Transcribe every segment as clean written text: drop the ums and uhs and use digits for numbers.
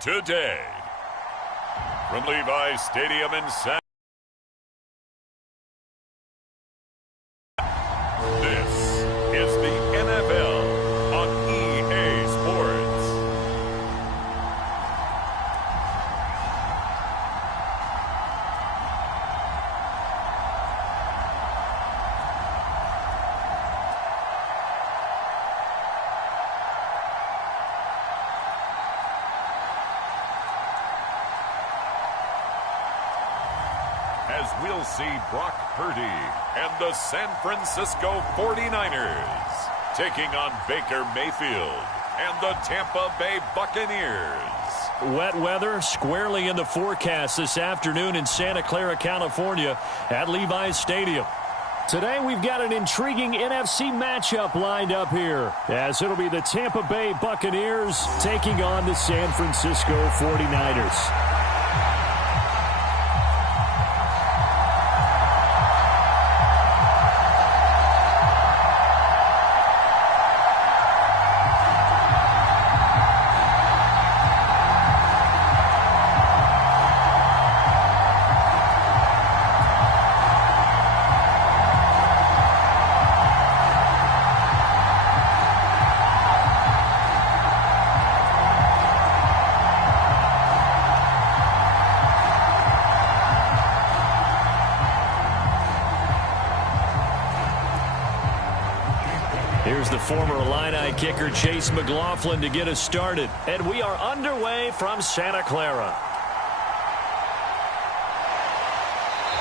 today. From Levi's Stadium in San This is the NFL on EA Sports. As we'll see Brock Purdy and the San Francisco 49ers taking on Baker Mayfield and the Tampa Bay Buccaneers. Wet weather squarely in the forecast this afternoon in Santa Clara, California at Levi's Stadium. Today we've got an intriguing NFC matchup lined up here, as it'll be the Tampa Bay Buccaneers taking on the San Francisco 49ers. Here's the former Illini kicker Chase McLaughlin to get us started. And we are underway from Santa Clara.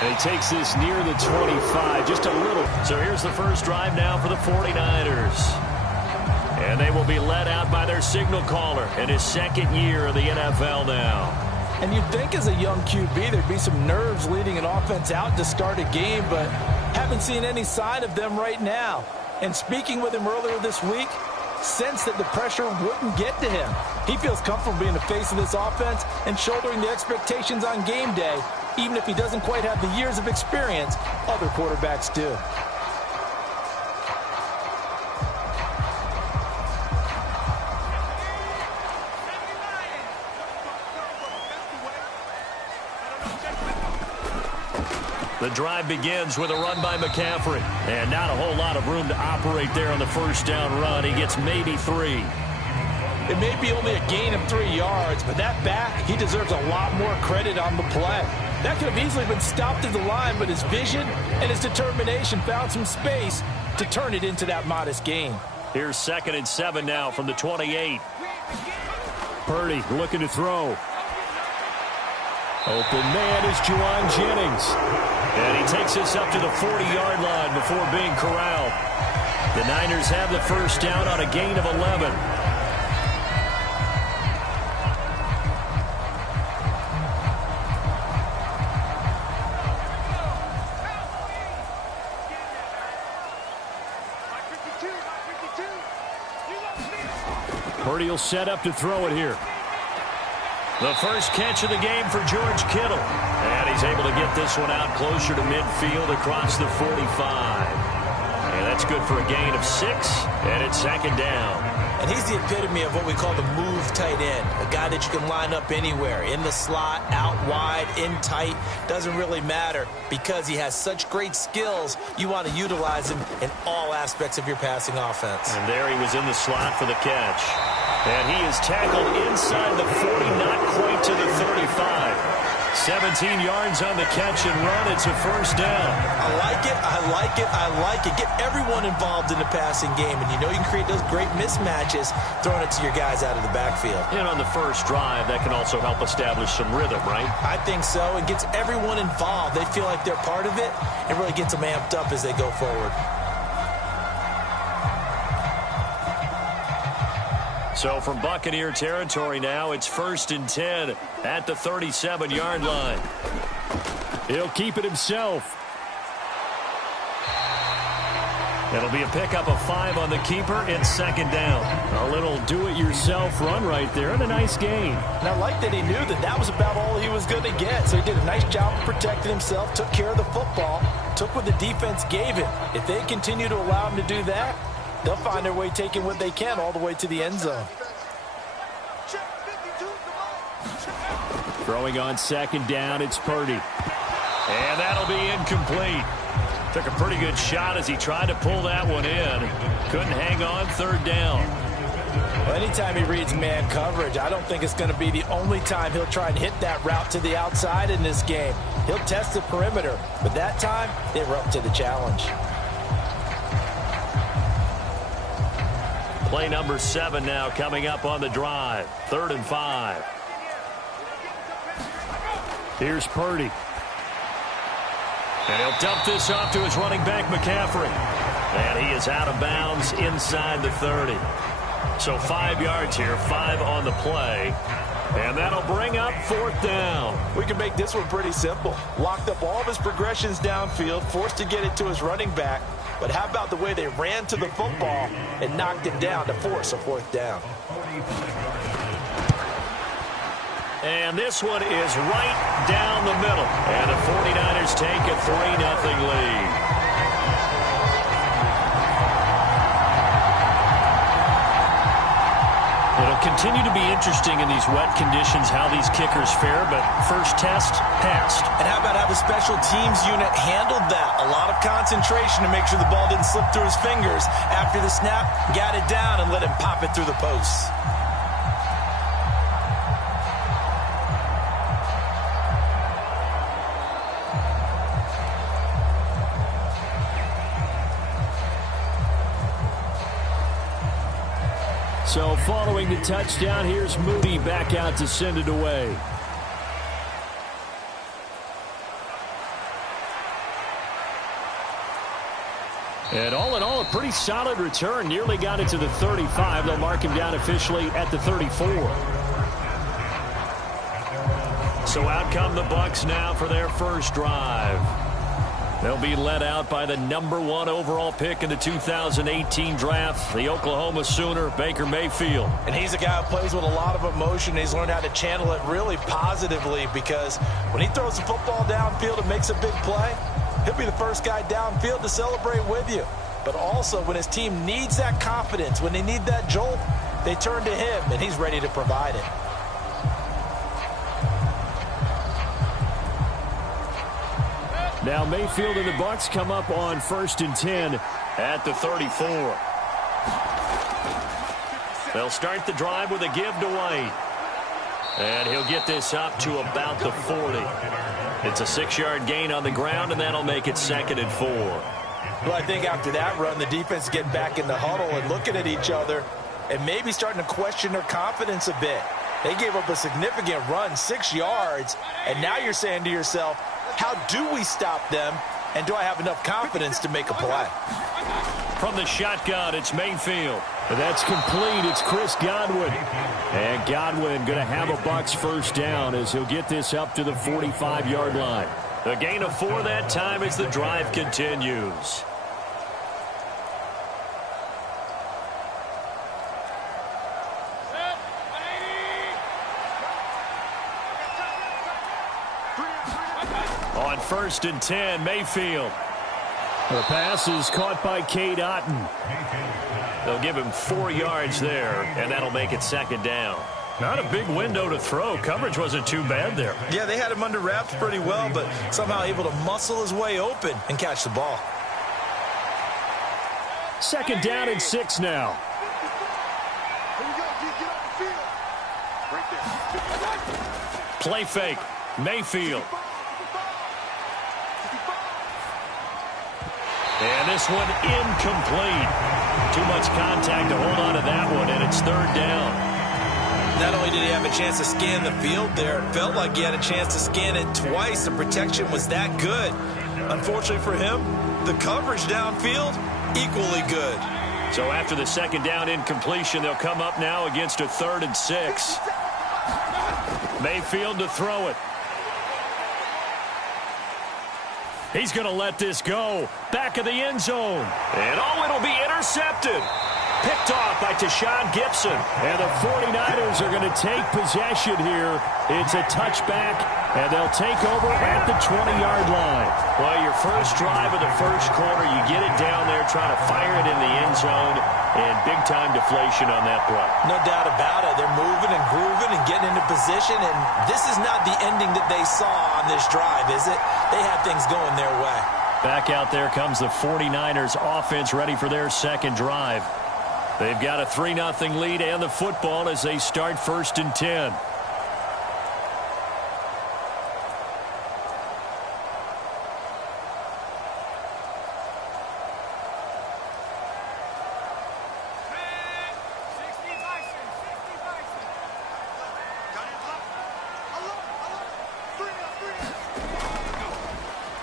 And he takes this near the 25, just a little. So here's the first drive now for the 49ers. And they will be led out by their signal caller in his second year of the NFL now. And you'd think as a young QB there'd be some nerves leading an offense out to start a game, but haven't seen any sign of them right now. And speaking with him earlier this week, sensed that the pressure wouldn't get to him. He feels comfortable being the face of this offense and shouldering the expectations on game day, even if he doesn't quite have the years of experience other quarterbacks do. The drive begins with a run by McCaffrey. And not a whole lot of room to operate there on the first down run. He gets maybe 3. It may be only a gain of 3 yards, but that back, he deserves a lot more credit on the play. That could have easily been stopped at the line, but his vision and his determination found some space to turn it into that modest gain. Here's 2nd and 7 now from the 28. Purdy looking to throw. Open man is Juwan Jennings. And he takes us up to the 40-yard line before being corralled. The Niners have the first down on a gain of 11. Purdy will set up to throw it here. The first catch of the game for George Kittle. And he's able to get this one out closer to midfield across the 45. And that's good for a gain of 6. And it's 2nd down. And he's the epitome of what we call the move tight end. A guy that you can line up anywhere. In the slot, out wide, in tight. Doesn't really matter because he has such great skills. You want to utilize him in all aspects of your passing offense. And there he was in the slot for the catch. And he is tackled inside the 40, not quite to the 35. 17 yards on the catch and run. It's a first down. I like it. I like it. I like it. Get everyone involved in the passing game. And you know you can create those great mismatches throwing it to your guys out of the backfield. And on the first drive, that can also help establish some rhythm, right? I think so. It gets everyone involved. They feel like they're part of it. It really gets them amped up as they go forward. So from Buccaneer territory now, it's 1st and 10 at the 37-yard line. He'll keep it himself. It'll be a pickup of 5 on the keeper and 2nd down. A little do-it-yourself run right there and a nice gain. And I like that he knew that that was about all he was going to get. So he did a nice job of protecting himself, took care of the football, took what the defense gave him. If they continue to allow him to do that, they'll find their way taking what they can all the way to the end zone. Throwing on second down, it's Purdy. And that'll be incomplete. Took a pretty good shot as he tried to pull that one in. Couldn't hang on, third down. Well, anytime he reads man coverage, I don't think it's going to be the only time he'll try and hit that route to the outside in this game. He'll test the perimeter, but that time, they were up to the challenge. Play number 7 now coming up on the drive. 3rd and 5. Here's Purdy. And he'll dump this off to his running back, McCaffrey. And he is out of bounds inside the 30. So 5 yards here, 5 on the play. And that'll bring up 4th down. We can make this one pretty simple. Locked up all of his progressions downfield, forced to get it to his running back. But how about the way they ran to the football and knocked it down to force a 4th down? And this one is right down the middle. And the 49ers take a 3-0 lead. It'll continue to be interesting in these wet conditions how these kickers fare, but first test, passed. And how about how the special teams unit handled that? A lot of concentration to make sure the ball didn't slip through his fingers. After the snap, got it down and let him pop it through the posts. So following the touchdown, here's Moody back out to send it away. And all in all, a pretty solid return. Nearly got it to the 35. They'll mark him down officially at the 34. So out come the Bucs now for their first drive. They'll be led out by the #1 overall pick in the 2018 draft, the Oklahoma Sooner, Baker Mayfield. And he's a guy who plays with a lot of emotion. He's learned how to channel it really positively because when he throws the football downfield and makes a big play, he'll be the first guy downfield to celebrate with you. But also when his team needs that confidence, when they need that jolt, they turn to him, and he's ready to provide it. Now Mayfield and the Bucs come up on 1st and 10 at the 34. They'll start the drive with a give to White. And he'll get this up to about the 40. It's a 6-yard gain on the ground, and that'll make it 2nd and 4. Well, I think after that run, the defense getting back in the huddle and looking at each other and maybe starting to question their confidence a bit. They gave up a significant run, 6 yards, and now you're saying to yourself, how do we stop them, and do I have enough confidence to make a play? From the shotgun, it's Mayfield. That's complete. It's Chris Godwin. And Godwin going to have a Bucs first down as he'll get this up to the 45-yard line. The gain of 4 that time as the drive continues. On 1st and 10, Mayfield. The pass is caught by Cade Otton. They'll give him 4 yards there, and that'll make it 2nd down. Not a big window to throw. Coverage wasn't too bad there. Yeah, they had him under wraps pretty well, but somehow able to muscle his way open and catch the ball. 2nd down and 6 now. Play fake. Mayfield. And this one incomplete. Too much contact to hold on to that one, and it's 3rd down. Not only did he have a chance to scan the field there, it felt like he had a chance to scan it twice. The protection was that good. Unfortunately for him, the coverage downfield, equally good. So after the 2nd down incompletion, they'll come up now against a 3rd and 6. Mayfield to throw it. He's going to let this go. Back of the end zone. And it'll be intercepted. Picked off by Tashawn Gibson. And the 49ers are going to take possession here. It's a touchback, and they'll take over at the 20-yard line. Well, your first drive of the first quarter, you get it down there, trying to fire it in the end zone. And big-time deflation on that play. No doubt about it. They're moving and grooving and getting into position, and this is not the ending that they saw on this drive, is it? They had things going their way. Back out there comes the 49ers offense ready for their second drive. They've got a 3-0 lead and the football as they start 1st and 10.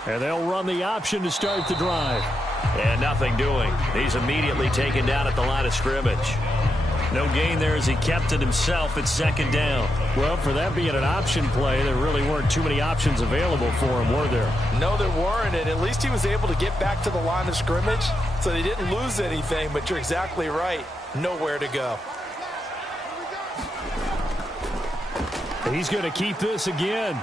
And they'll run the option to start the drive. And nothing doing. He's immediately taken down at the line of scrimmage. No gain there as he kept it himself at 2nd down. Well, for that being an option play, there really weren't too many options available for him, were there? No, there weren't, and at least he was able to get back to the line of scrimmage, so they didn't lose anything, but you're exactly right. Nowhere to go. He's going to keep this again.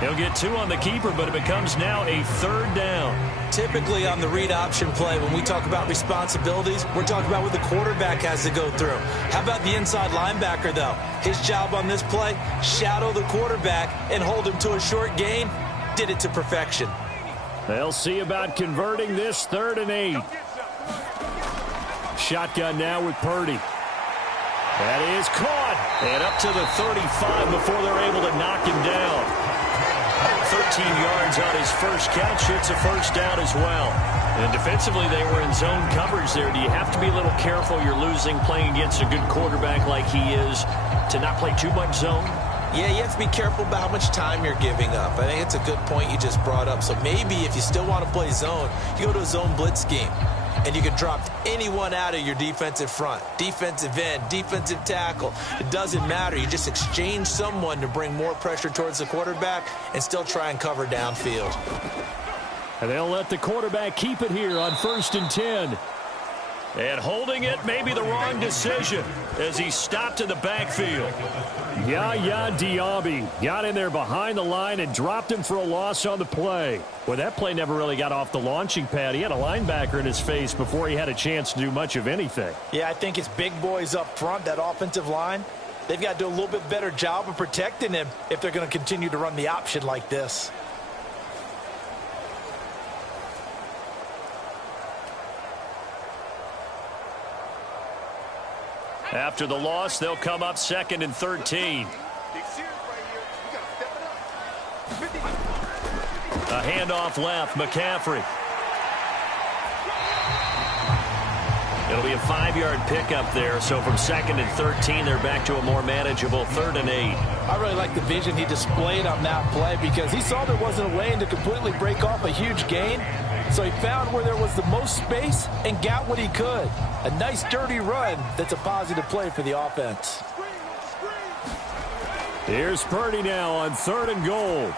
He'll get 2 on the keeper, but it becomes now a 3rd down. Typically on the read option play, when we talk about responsibilities, we're talking about what the quarterback has to go through. How about the inside linebacker, though? His job on this play, shadow the quarterback and hold him to a short gain. Did it to perfection. They'll see about converting this 3rd and 8. Shotgun now with Purdy. That is caught. And up to the 35 before they're able to knock him down. 13 yards on his first catch. It's a 1st down as well. And defensively, they were in zone coverage there. Do you have to be a little careful? You're losing playing against a good quarterback like he is to not play too much zone? Yeah, you have to be careful about how much time you're giving up. I think it's a good point you just brought up. So maybe if you still want to play zone, you go to a zone blitz scheme. And you can drop anyone out of your defensive front, defensive end, defensive tackle. It doesn't matter. You just exchange someone to bring more pressure towards the quarterback and still try and cover downfield. And they'll let the quarterback keep it here on 1st and 10. And holding it may be the wrong decision as he stopped in the backfield. Yaya Diaby got in there behind the line and dropped him for a loss on the play. Well, that play never really got off the launching pad. He had a linebacker in his face before he had a chance to do much of anything. Yeah, I think it's big boys up front, that offensive line. They've got to do a little bit better job of protecting him if they're going to continue to run the option like this. After the loss, they'll come up 2nd and 13. A handoff left, McCaffrey. It'll be a 5-yard pickup there, so from 2nd and 13, they're back to a more manageable 3rd and 8. I really like the vision he displayed on that play because he saw there wasn't a lane to completely break off a huge gain. So he found where there was the most space and got what he could. A nice, dirty run that's a positive play for the offense. Here's Purdy now on 3rd and goal.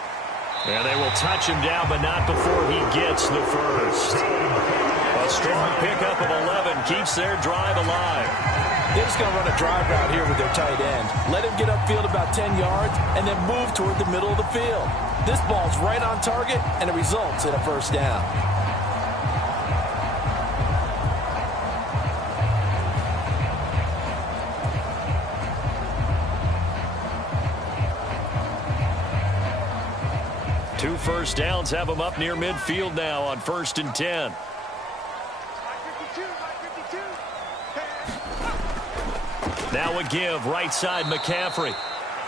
And they will touch him down, but not before he gets the first. A strong pickup of 11 keeps their drive alive. They're just going to run a drive route here with their tight end. Let him get upfield about 10 yards and then move toward the middle of the field. This ball's right on target, and it results in a 1st down. Two 1st downs have them up near midfield now on 1st and 10. Now a give, right side McCaffrey.